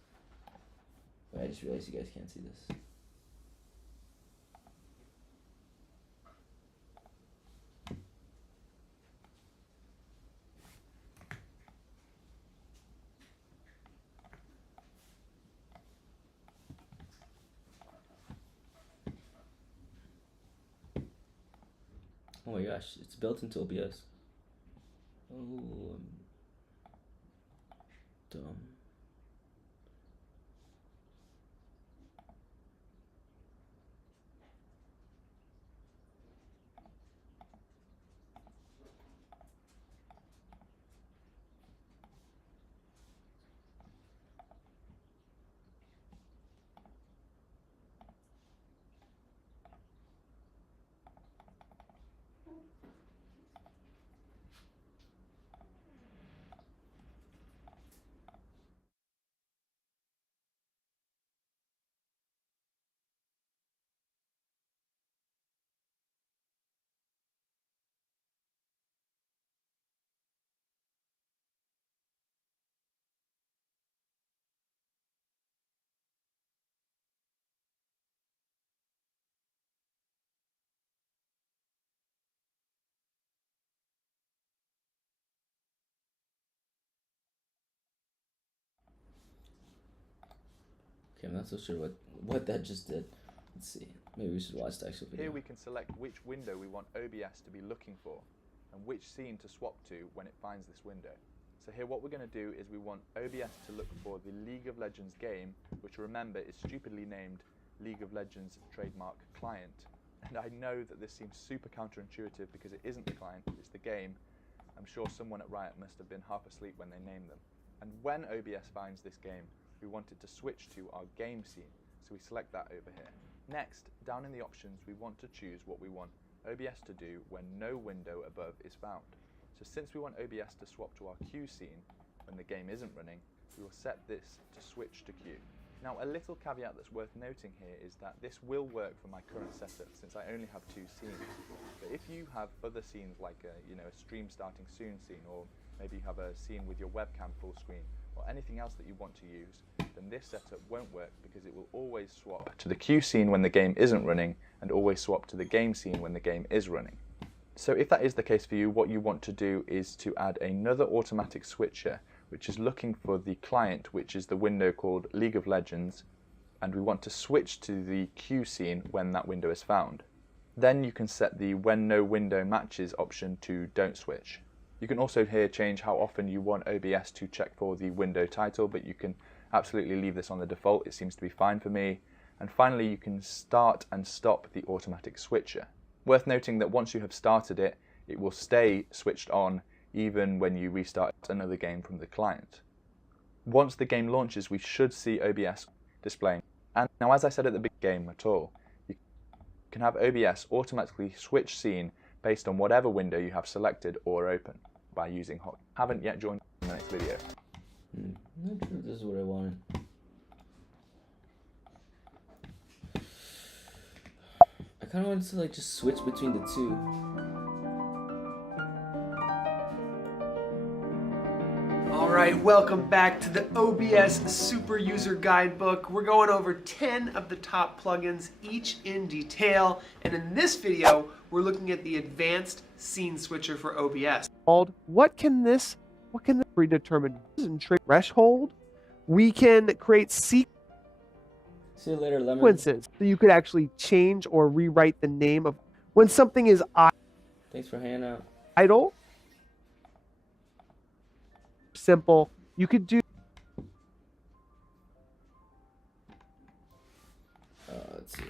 Wait, I just realized you guys can't see this. Oh my gosh, it's built into OBS. Oh, I'm dumb. Okay, I'm not so sure what that just did. Let's see. Maybe we should watch the actual video. Here we can select which window we want OBS to be looking for and which scene to swap to when it finds this window. So here what we're going to do is we want OBS to look for the League of Legends game, which remember is stupidly named League of Legends trademark client. And I know that this seems super counterintuitive because it isn't the client, it's the game. I'm sure someone at Riot must have been half asleep when they named them. And when OBS finds this game, we want it to switch to our game scene, so we select that over here. Next, down in the options, we want to choose what we want OBS to do when no window above is found. So since we want OBS to swap to our queue scene when the game isn't running, we will set this to switch to queue. Now, a little caveat that's worth noting here is that this will work for my current setup since I only have 2 scenes. But if you have other scenes like a stream starting soon scene, or maybe you have a scene with your webcam full screen, or anything else that you want to use, then this setup won't work because it will always swap to the queue scene when the game isn't running and always swap to the game scene when the game is running. So if that is the case for you, what you want to do is to add another automatic switcher, which is looking for the client, which is the window called League of Legends, and we want to switch to the queue scene when that window is found. Then you can set the when no window matches option to don't switch. You can also here change how often you want OBS to check for the window title, but you can absolutely leave this on the default. It seems to be fine for me. And finally, you can start and stop the automatic switcher. Worth noting that once you have started it, it will stay switched on even when you restart another game from the client. Once the game launches, we should see OBS displaying. And now, as I said at the beginning at all, you can have OBS automatically switch scene based on whatever window you have selected or open by using Hot. Haven't yet joined in the next video. Not sure if this is what I wanted. I kind of wanted to like just switch between the two. Alright, welcome back to the OBS Super User Guidebook. We're going over 10 of the top plugins, each in detail. And in this video, we're looking at the Advanced Scene Switcher for OBS. What can this predetermined threshold? We can create See you later, Lemon. sequences. So you could actually change or rewrite the name of when something is Thanks for hanging out. idle. Simple. You could do Let's see.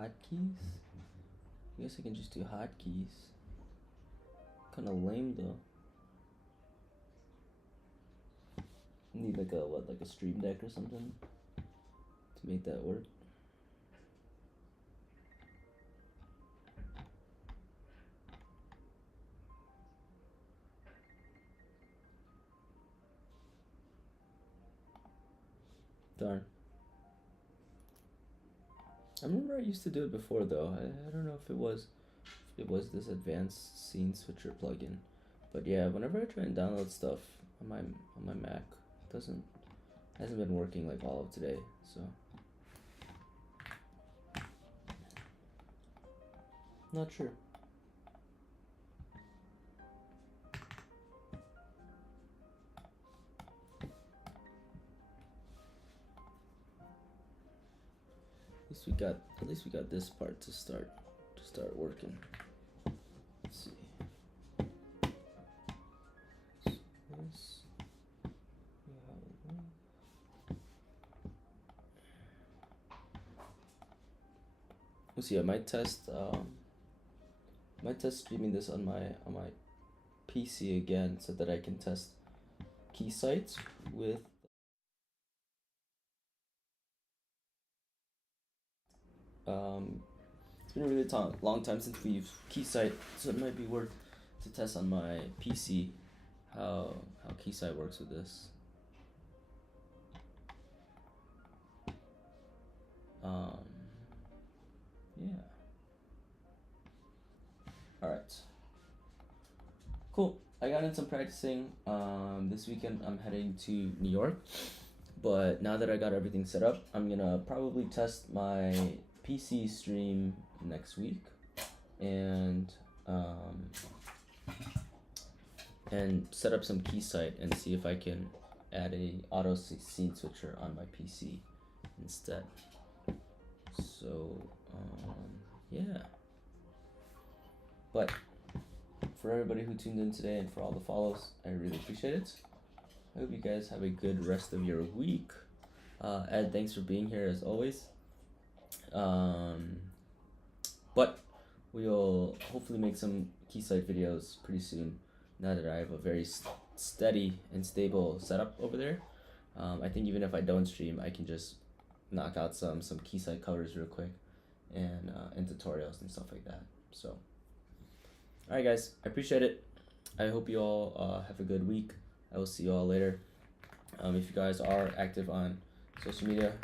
hotkeys? I guess I can just do hotkeys. Kinda lame though. Need like a Stream Deck or something to make that work. Darn. I remember I used to do it before though. I don't know if it was this advanced scene switcher plugin. But yeah, whenever I try and download stuff on my Mac, hasn't been working like all of today, so not sure. At least we got this part to start working. Let's see. Let's see. I might test streaming this on my PC again so that I can test Keysight with it's been a really long time since we've Keysight, so it might be worth to test on my PC how Keysight works with this. Yeah. Alright. Cool. I got in some practicing. This weekend I'm heading to New York, but now that I got everything set up, I'm gonna probably test my PC stream next week, and set up some Keysight and see if I can add a auto scene switcher on my PC instead. So yeah. But for everybody who tuned in today and for all the follows, I really appreciate it. I hope you guys have a good rest of your week. Ed, thanks for being here as always. But we'll hopefully make some Keysight videos pretty soon now that I have a very steady and stable setup over there. I think even if I don't stream, I can just knock out some Keysight covers real quick and tutorials and stuff like that. So alright guys, I appreciate it. I hope you all have a good week. I will see you all later. If you guys are active on social media,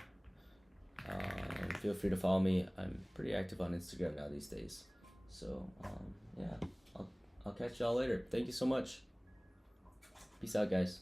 feel free to follow me. I'm pretty active on Instagram now these days. So yeah, I'll catch y'all later. Thank you so much. Peace out guys.